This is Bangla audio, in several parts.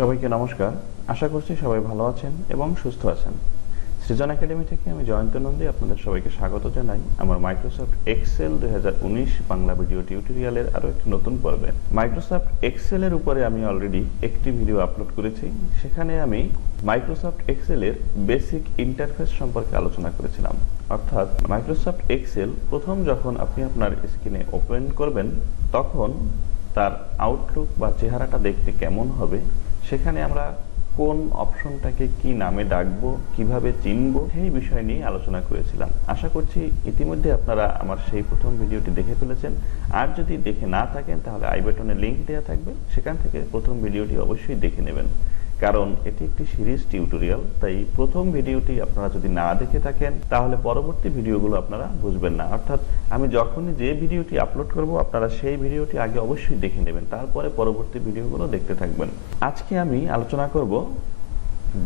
সবাইকে নমস্কার। আশা করছি সবাই ভালো আছেন এবং সুস্থ আছেন। সৃজন একাডেমি থেকে আমি জয়ন্ত নন্দী আপনাদের সবাইকে স্বাগত জানাই আমার মাইক্রোসফট এক্সেল 2019 বাংলা ভিডিও টিউটোরিয়ালের আরও একটি নতুন পর্বে। মাইক্রোসফট এক্সেলের উপরে আমি অলরেডি একটি ভিডিও আপলোড করেছি। সেখানে আমি মাইক্রোসফট এক্সেলের বেসিক ইন্টারফেস সম্পর্কে আলোচনা করেছিলাম। অর্থাৎ মাইক্রোসফট এক্সেল প্রথম যখন আপনি আপনার স্ক্রিনে ওপেন করবেন তখন তার আউটলুক বা চেহারাটা দেখতে কেমন হবে, সেখানে আমরা কোন অপশনটাকে কি নামে ডাকবো, কিভাবে চিনবো, সেই বিষয় নিয়ে আলোচনা করেছিলাম। আশা করছি ইতিমধ্যে আপনারা আমার সেই প্রথম ভিডিওটি দেখে ফেলেছেন। আর যদি দেখে না থাকেন তাহলে আই বাটনে লিংক দেওয়া থাকবে, সেখান থেকে প্রথম ভিডিওটি অবশ্যই দেখে নেবেন। কারণ এটি একটি সিরিজ টিউটোরিয়াল, তাই প্রথম ভিডিওটি আপনারা যদি না দেখে থাকেন তাহলে পরবর্তী ভিডিওগুলো আপনারা বুঝবেন না। অর্থাৎ আমি যখনই যে ভিডিওটি আপলোড করব আপনারা সেই ভিডিওটি আগে অবশ্যই দেখে নেবেন, তারপরে পরবর্তী ভিডিওগুলো দেখতে থাকবেন। আজকে আমি আলোচনা করব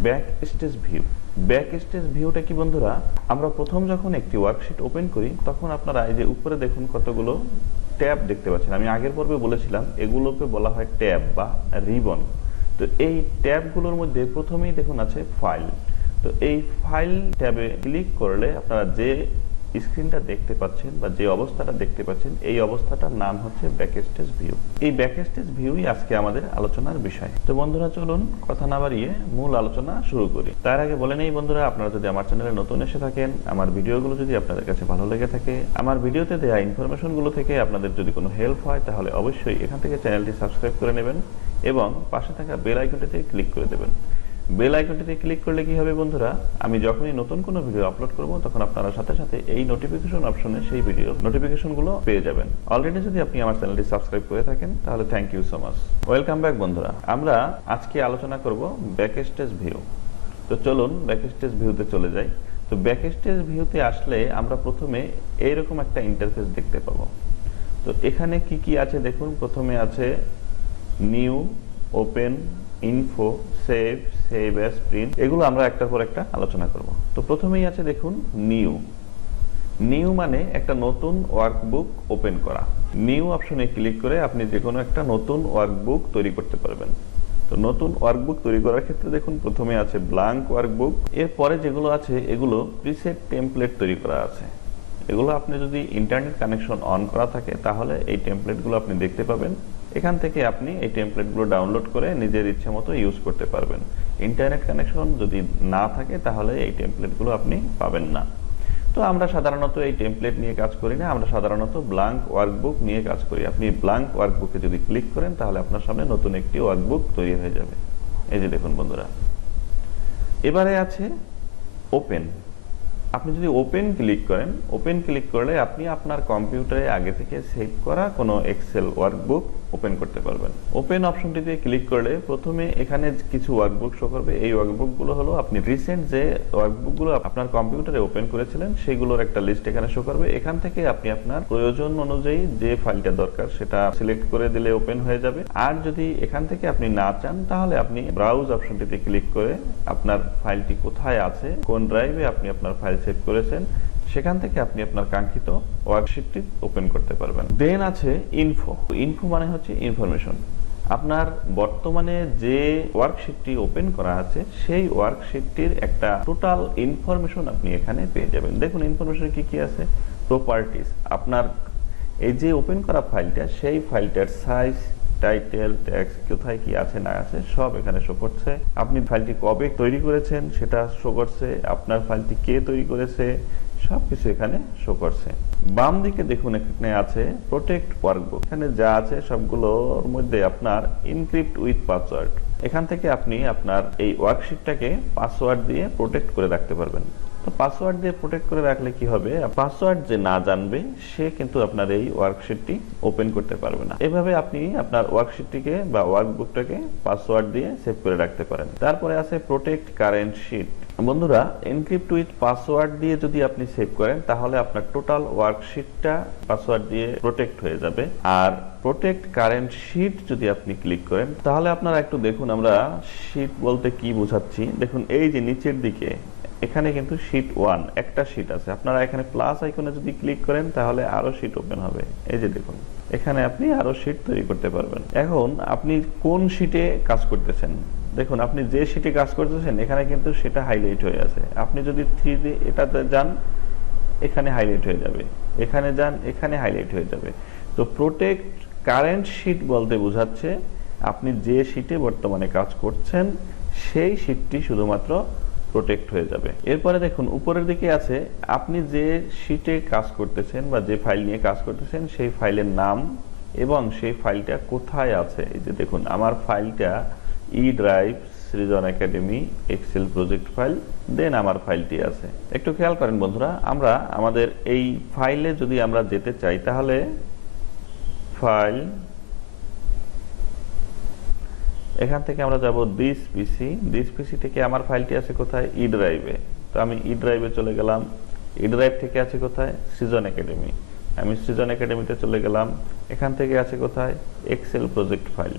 back stage view. Back stage ভিউটা কি বন্ধুরা? আমরা প্রথম যখন একটি ওয়ার্কশিট ওপেন করি তখন আপনারা এই যে উপরে দেখুন কতগুলো ট্যাব দেখতে পাচ্ছেন। আমি আগের পর্বে বলেছিলাম এগুলোকে বলা হয় ট্যাব বা রিবন। তো এই ট্যাবগুলোর মধ্যে প্রথমেই দেখুন আছে ফাইল। তো এই ফাইল ট্যাবে ক্লিক করলে আপনারা যে স্ক্রিনটা দেখতে পাচ্ছেন বা যে অবস্থাটা দেখতে পাচ্ছেন এই অবস্থাটার নাম হচ্ছে ব্যাকস্টেজ ভিউ। এই ব্যাকস্টেজ ভিউই আজকে আমাদের আলোচনার বিষয়। তো বন্ধুরা চলুন কথা না বাড়িয়ে মূল আলোচনা শুরু করি। তার আগে বলে নেই বন্ধুরা, আপনারা যদি আমার চ্যানেলে নতুন এসে থাকেন, আমার ভিডিওগুলো যদি আপনাদের কাছে ভালো লেগে থাকে, আমার ভিডিওতে দেওয়া ইনফরমেশনগুলো থেকে আপনাদের যদি কোনো হেল্প হয় তাহলে অবশ্যই এখান থেকে চ্যানেলটি সাবস্ক্রাইব করে নেবেন এবং পাশে থাকা বেল আইকনটিতে ক্লিক করে দেবেন। বেল আইকনটিতে ক্লিক করলে কি হবে বন্ধুরা, আমি যখনই নতুন কোনো ভিডিও আপলোড করব তখন আপনারা সাথে সাথে এই নোটিফিকেশন অপশনে সেই ভিডিও নোটিফিকেশনগুলো পেয়ে যাবেন। অলরেডি যদি আপনি আমার চ্যানেলটি সাবস্ক্রাইব করে থাকেন তাহলে thank you so much. Welcome back বন্ধুরা। আমরা আজকে আলোচনা করব ব্যাকস্টেজ ভিউ। তো চলুন ব্যাকস্টেজ ভিউতে চলে যাই। তো ব্যাকস্টেজ ভিউতে আসলে আমরা প্রথমে এইরকম একটা ইন্টারফেস দেখতে পাবো। তো এখানে কি কি আছে দেখুন। প্রথমে আছে new, open, info, save, save as, print. এগুলো আমরা একটার পর একটা আলোচনা করব। তো প্রথমেই আছে দেখুন নিউ। নিউ মানে একটা নতুন ওয়ার্কবুক ওপেন করা। নিউ অপশনে ক্লিক করে আপনি যে কোনো একটা নতুন ওয়ার্কবুক তৈরি করতে পারবেন। তো নতুন ওয়ার্কবুক তৈরি করার ক্ষেত্রে দেখুন প্রথমে আছে ব্ল্যাঙ্ক ওয়ার্কবুক। এরপরে যেগুলো আছে এগুলো প্রিসেট টেমপ্লেট তৈরি করা আছে। এগুলো আপনি যদি ইন্টারনেট কানেকশন অন করা থাকে তাহলে এই টেমপ্লেটগুলো আপনি দেখতে পাবেন। এখান থেকে আপনি এই টেমপ্লেটগুলো ডাউনলোড করে নিজের ইচ্ছে মতো ইউজ করতে পারবেন। ইন্টারনেট কানেকশন যদি না থাকে তাহলে এই টেমপ্লেটগুলো আপনি পাবেন না। তো আমরা সাধারণত এই টেমপ্লেট নিয়ে কাজ করি না, আমরা সাধারণত ব্ল্যাঙ্ক ওয়ার্কবুক নিয়ে কাজ করি। আপনি ব্ল্যাঙ্ক ওয়ার্কবুকে যদি ক্লিক করেন তাহলে আপনার সামনে নতুন একটি ওয়ার্কবুক তৈরি হয়ে যাবে। এই যে দেখুন বন্ধুরা। এবারে আছে ওপেন। আপনি যদি ওপেন ক্লিক করেন, ওপেন ক্লিক করলে আপনি আপনার কম্পিউটারে আগে থেকে সেভ করা কোনো এক্সেল ওয়ার্কবুক ওপেন করতে পারবেন। ওপেন অপশনটিতে ক্লিক করলে প্রথমে এখানে কিছু ওয়ার্কবুক শো করবে। এই ওয়ার্কবুকগুলো হলো আপনি রিসেন্ট যে ওয়ার্কবুকগুলো আপনার কম্পিউটারে ওপেন করেছিলেন সেগুলোর একটা লিস্ট এখানে শো করবে। এখান থেকে আপনি আপনার প্রয়োজন অনুযায়ী যে ফাইলটা দরকার সেটা সিলেক্ট করে দিলে ওপেন হয়ে যাবে। আর যদি এখান থেকে আপনি না চান তাহলে আপনি ব্রাউজ অপশনটিতে ক্লিক করে আপনার ফাইলটি কোথায় আছে, কোন ড্রাইভে আপনি আপনার ফাইল সেভ করেছেন, সেখান থেকে আপনি আপনার কাঙ্ক্ষিত ওয়ার্কশিটটি ওপেন করতে পারবেন। দেন আছে ইনফো। ইনফো মানে হচ্ছে ইনফরমেশন। আপনার বর্তমানে যে ওয়ার্কশিটটি ওপেন করা আছে সেই ওয়ার্কশিটটির একটা টোটাল ইনফরমেশন আপনি এখানে পেয়ে যাবেন। দেখুন ইনফরমেশন কি কি আছে। প্রপার্টিজ, আপনার এই যে ওপেন করা ফাইলটা সেই ফাইলটার সাইজ, টাইটেল, ট্যাক্স, কোথায় কি আছে না আছে সব এখানে শো করছে। আপনি ফাইলটি কবে তৈরি করেছেন সেটা শো করছে। আপনার ফাইলটি কে তৈরি করেছে সবকিছু এখানে শো করছে। বাম দিকে দেখুন এখানে আছে প্রোটেক্ট ওয়ার্কবুক। এখানে যা আছে সবগুলোর মধ্যে আপনার ইনক্রিপ্ট উইথ পাসওয়ার্ড। এখান থেকে আপনি আপনার এই ওয়ার্কশিটটাকে পাসওয়ার্ড দিয়ে প্রোটেক্ট করে রাখতে পারবেন। তো পাসওয়ার্ড দিয়ে প্রোটেক্ট করে রাখলে কি হবে, পাসওয়ার্ড যে না জানবে সে কিন্তু আপনার এই ওয়ার্কশিটটি ওপেন করতে পারবে না। এভাবে আপনি আপনার ওয়ার্কশিটটিকে বা ওয়ার্কবুকটাকে পাসওয়ার্ড দিয়ে সেভ করে রাখতে পারেন। তারপরে আছে প্রোটেক্ট কারেন্ট শিট। বন্ধুরা এনক্রিপ্ট উইথ পাসওয়ার্ড দিয়ে যদি আপনি সেভ করেন তাহলে আপনার টোটাল ওয়ার্কশিটটা পাসওয়ার্ড দিয়ে প্রোটেক্ট হয়ে যাবে। আর প্রোটেক্ট কারেন্ট শিট যদি আপনি ক্লিক করেন তাহলে আপনারা একটু দেখুন আমরা শিট বলতে কি বোঝাচ্ছি। দেখুন এই যে নিচের দিকে এখানে কিন্তু শীট 1 একটা শীট আছে। আপনারা এখানে প্লাস আইকনে যদি ক্লিক করেন তাহলে আরো শীট ওপেন হবে। এই যে দেখুন এখানে আপনি আরো শীট তৈরি করতে পারবেন। এখন আপনি কোন শীটে কাজ করতেছেন দেখুন আপনি যে শীটে কাজ করতেছেন এখানে কিন্তু সেটা হাইলাইট হয়ে আছে। আপনি যদি 3 এটাতে যান এখানে হাইলাইট হয়ে যাবে, এখানে যান এখানে হাইলাইট হয়ে যাবে। তো প্রোটেক্ট কারেন্ট শীট বলতে বোঝাচ্ছে আপনি যে শীটে বর্তমানে কাজ করছেন সেই শীটটি শুধুমাত্র প্রোটেক্ট হয়ে যাবে। এরপরে দেখুন উপরের দিকে আছে আপনি যে শীটে কাজ করতেছেন বা যে ফাইল নিয়ে কাজ করতেছেন সেই ফাইলের নাম এবং সেই ফাইলটা কোথায় আছে। এই যে দেখুন আমার ফাইলটা ই ড্রাইভ সৃজন একাডেমি এক্সেল প্রজেক্ট ফাইল, দেন আমার ফাইলটি আছে। একটু খেয়াল করেন বন্ধুরা, আমরা আমাদের এই ফাইলে যদি আমরা যেতে চাই তাহলে ফাইল, এখান থেকে আমরা যাব দিস পিসি থেকে আমার ফাইলটি আছে কোথায়, ই ড্রাইভে। তো আমি ই ড্রাইভে চলে গেলাম। ই ড্রাইভ থেকে আছে কোথায়, সৃজন একাডেমি। আমি সৃজন একাডেমিতে চলে গেলাম। এখান থেকে আছে কোথায়, এক্সেল প্রজেক্ট ফাইল।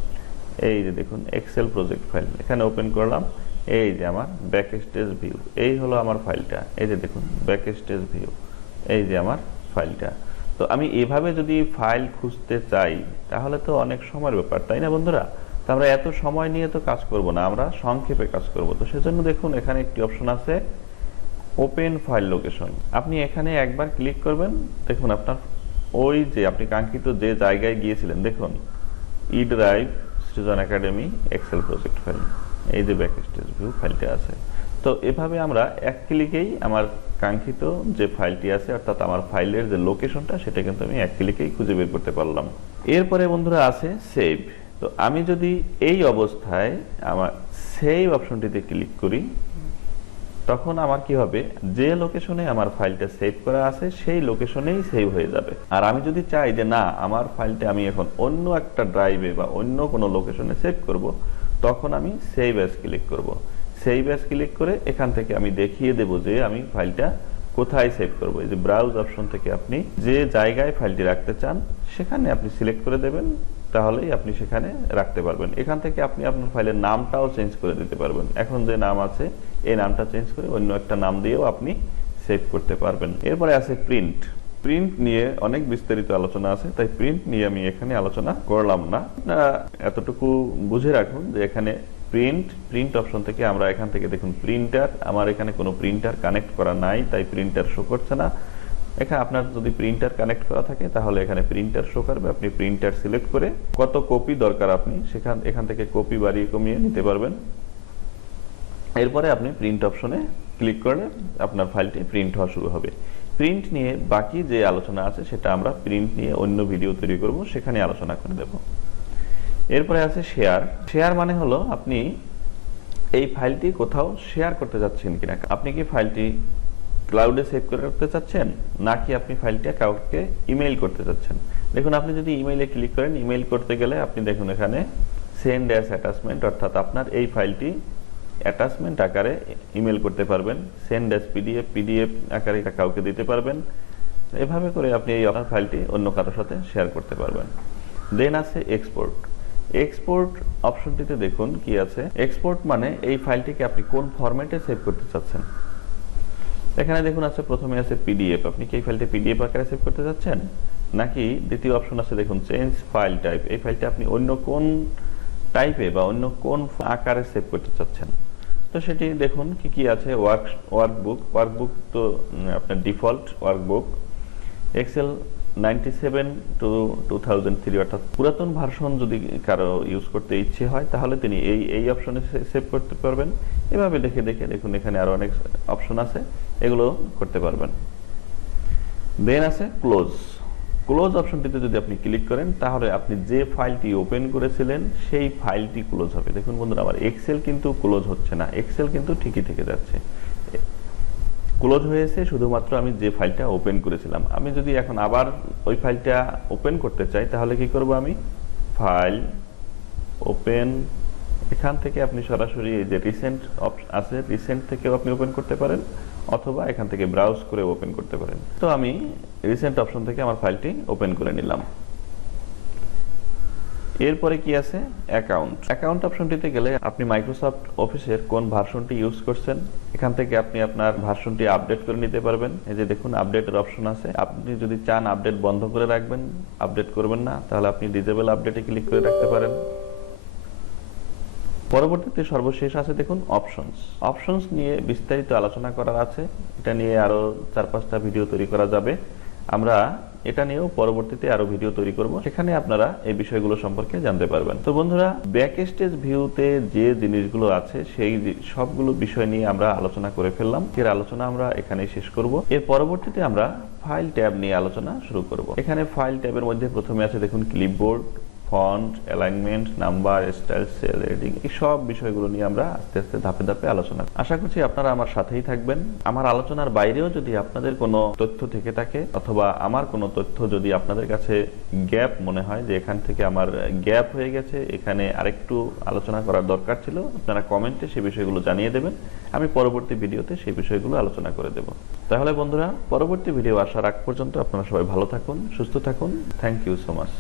এই যে দেখুন এক্সেল প্রজেক্ট ফাইল, এখানে ওপেন করলাম। এই যে আমার ব্যাকস্টেজ ভিউ, এই হলো আমার ফাইলটা। এই যে দেখুন ব্যাকস্টেজ ভিউ, এই যে আমার ফাইলটা। তো আমি এভাবে যদি ফাইল খুঁজতে চাই তাহলে তো অনেক সময়ের ব্যাপার, তাই না বন্ধুরা? তো আমরা এত সময় নিয়ে তো কাজ করব না, আমরা সংক্ষেপে কাজ করব। তো সেজন্য দেখুন এখানে একটি অপশন আছে ওপেন ফাইল লোকেশন। আপনি এখানে একবার ক্লিক করবেন, দেখুন আপনার ওই যে আপনি কাঙ্ক্ষিত যে জায়গায় গিয়েছিলেন, দেখুন ই ড্রাইভ সৃজন একাডেমি এক্সেল প্রজেক্ট ফাইল, এই যে ব্যাকস্টেজ ভিউ ফাইলটা আছে। তো এভাবে আমরা এক ক্লিকেই আমার কাঙ্ক্ষিত যে ফাইলটি আছে অর্থাৎ আমার ফাইলের যে লোকেশনটা সেটা কিন্তু আমি এক ক্লিকেই খুঁজে বের করতে পারলাম। এরপরে বন্ধুরা আছে সেভ। তো আমি যদি এই অবস্থায় আমার সেভ অপশনটিতে ক্লিক করি তখন আমার কি হবে, যে লোকেশনে আমার ফাইলটা সেভ করা আছে সেই লোকেশনেই সেভ হয়ে যাবে। আর আমি যদি চাই যে না আমার ফাইলটা আমি এখন অন্য একটা ড্রাইভে বা অন্য কোনো লোকেশনে সেভ করব, তখন আমি সেভ অ্যাজ ক্লিক করব। সেভ অ্যাজ ক্লিক করে এখান থেকে আমি দেখিয়ে দেব যে আমি ফাইলটা কোথায় সেভ করব। এই যে ব্রাউজ অপশন থেকে আপনি যে জায়গায় ফাইলটি রাখতে চান সেখানে আপনি সিলেক্ট করে দেবেন, তাহলেই আপনি সেখানে রাখতে পারবেন। এখান থেকে আপনি আপনার ফাইলের নামটাও চেঞ্জ করে দিতে পারবেন। এখন যে নাম আছে এই নামটা চেঞ্জ করে অন্য একটা নাম দিয়েও আপনি সেভ করতে পারবেন। এরপরে আছে প্রিন্ট। প্রিন্ট নিয়ে অনেক বিস্তারিত আলোচনা আছে, তাই প্রিন্ট নিয়ে আমি এখানে আলোচনা করলাম না। আপনারা এতটুকু বুঝে রাখুন যে এখানে প্রিন্ট অপশন থেকে আমরা এখান থেকে দেখুন প্রিন্টার, আমার এখানে কোনো প্রিন্টার কানেক্ট করা নাই তাই প্রিন্টার শো করছে না। এখানে আপনার যদি প্রিন্টার কানেক্ট করা থাকে তাহলে এখানে প্রিন্টার শো করবে। আপনি প্রিন্টার সিলেক্ট করে কত কপি দরকার আপনি এখান থেকে কপি বাড়িয়ে কমিয়ে নিতে পারবেন। এরপরে আপনি প্রিন্ট অপশনে ক্লিক করলে আপনার ফাইলটি প্রিন্ট হওয়া শুরু হবে। প্রিন্ট নিয়ে বাকি যে আলোচনা আছে সেটা আমরা প্রিন্ট নিয়ে অন্য ভিডিও তৈরি করব, সেখানে আলোচনা করে দেব। এরপরে আছে শেয়ার। শেয়ার মানে হলো আপনি এই ফাইলটি কোথাও শেয়ার করতে যাচ্ছেন কিনা। আপনি কি ফাইলটি ক্লাউডে সেভ করে রাখতে চাচ্ছেন নাকি আপনি ফাইলটা কাউকে ইমেইল করতে চাচ্ছেন। দেখুন আপনি যদি ইমেইলে ক্লিক করেন, ইমেইল করতে গেলে আপনি দেখুন এখানে সেন্ড অ্যাজ অ্যাটাচমেন্ট, অর্থাৎ আপনার এই ফাইলটি অ্যাটাচমেন্ট আকারে ইমেল করতে পারবেন। সেন্ড অ্যাজ পিডিএফ আকারে কাউকে দিতে পারবেন। এভাবে করে আপনি এই আপনার ফাইলটি অন্য কারোর সাথে শেয়ার করতে পারবেন। দেন আছে এক্সপোর্ট। এক্সপোর্ট অপশনটিতে দেখুন কি আছে। এক্সপোর্ট মানে এই ফাইলটিকে আপনি কোন ফরম্যাটে সেভ করতে চাচ্ছেন। এখানে দেখুন আছে প্রথমে আছে পিডিএফ, আপনি কি এই ফাইলটি পিডিএফ আকারে সেভ করতে চাচ্ছেন, নাকি দ্বিতীয় অপশন আছে দেখুন চেঞ্জ ফাইল টাইপ, এই ফাইলটি আপনি অন্য কোন টাইপে বা অন্য কোন আকারে সেভ করতে চাচ্ছেন। তো সেটি দেখুন কি কি আছে। ওয়ার্কবুক তো আপনার ডিফল্ট ওয়ার্কবুক, এক্সেল 97 to 2003 অর্থাৎ পুরাতন ভার্সন যদি কারো ইউজ করতে ইচ্ছে হয় তাহলে তিনি এই অপশনে সেভ করতে পারবেন। এভাবে দেখে দেখুন এখানে আরো অনেক অপশন আছে, এগুলো করতে পারবেন। দেন আছে ক্লোজ অপশনটিতে যদি আপনি ক্লিক করেন তাহলে আপনি যে ফাইলটি ওপেন করেছিলেন সেই ফাইলটি ক্লোজ হবে। দেখুন বন্ধুরা আমার এক্সেল কিন্তু ক্লোজ হচ্ছে না, এক্সেল কিন্তু ঠিকই থেকে যাচ্ছে। ক্লোজ হয়েছে শুধুমাত্র আমি যে ফাইলটা ওপেন করেছিলাম। আমি যদি এখন আবার ওই ফাইলটা ওপেন করতে চাই তাহলে কি করব, আমি ফাইল ওপেন, এখান থেকে আপনি সরাসরি এই যে রিসেন্ট আছে রিসেন্ট থেকেও আপনি ওপেন করতে পারেন অথবা এখান থেকে ব্রাউজ করে ওপেন করতে পারেন। তো আমি রিসেন্ট অপশন থেকে আমার ফাইলটি ওপেন করে নিলাম। এরপরে কি আছে অ্যাকাউন্ট অপশনটিতে গেলে আপনি মাইক্রোসফট অফিসের কোন ভার্সনটি ইউজ করছেন এখান থেকে আপনি আপনার ভার্সনটি আপডেট করে নিতে পারবেন। এই যে দেখুন আপডেটের অপশন আছে, আপনি যদি চান আপডেট বন্ধ করে রাখবেন, আপডেট করবেন না, তাহলে আপনি ডিসেবল আপডেটে ক্লিক করে রাখতে পারেন। পরবর্তীতে সর্বশেষ আছে দেখুন অপশনস নিয়ে বিস্তারিত আলোচনা করার আছে। এটা নিয়ে আরো 4-5টা ভিডিও তৈরি করা যাবে। আমরা এটা নিয়েও পরবর্তীতে আরো ভিডিও তৈরি করব, সেখানে আপনারা এই বিষয়গুলো সম্পর্কে জানতে পারবেন। তো বন্ধুরা, ব্যাকস্টেজ ভিউতে যে জিনিসগুলো আছে সেই সবগুলো বিষয় নিয়ে আমরা আলোচনা করে ফেললাম। এর আলোচনা আমরা এখানেই শেষ করব। এর পরবর্তীতে আমরা ফাইল ট্যাব নিয়ে আলোচনা শুরু করব। এখানে ফাইল ট্যাবের মধ্যে প্রথমে আছে দেখুন clipboard, font, alignment, number, style, cell, editing, এই সব বিষয়গুলো নিয়ে আমরা আস্তে আস্তে ধাপে ধাপে আলোচনা। আশা করছি আপনারা আমার সাথেই থাকবেন। আমার আলোচনার বাইরেও যদি আপনাদের কোনো তথ্য থেকে থাকে অথবা আমার কোনো তথ্য যদি আপনাদের কাছে গ্যাপ মনে হয় যে এখান থেকে আমার গ্যাপ হয়ে গেছে, এখানে আরেকটু আলোচনা করার দরকার ছিল, আপনারা কমেন্টে সেই বিষয়গুলো জানিয়ে দেবেন। আমি পরবর্তী ভিডিওতে সেই বিষয়গুলো আলোচনা করে দেব। তাহলে বন্ধুরা, পরবর্তী ভিডিও আসার আগ পর্যন্ত আপনারা সবাই ভালো থাকুন, সুস্থ থাকুন। Thank you so much.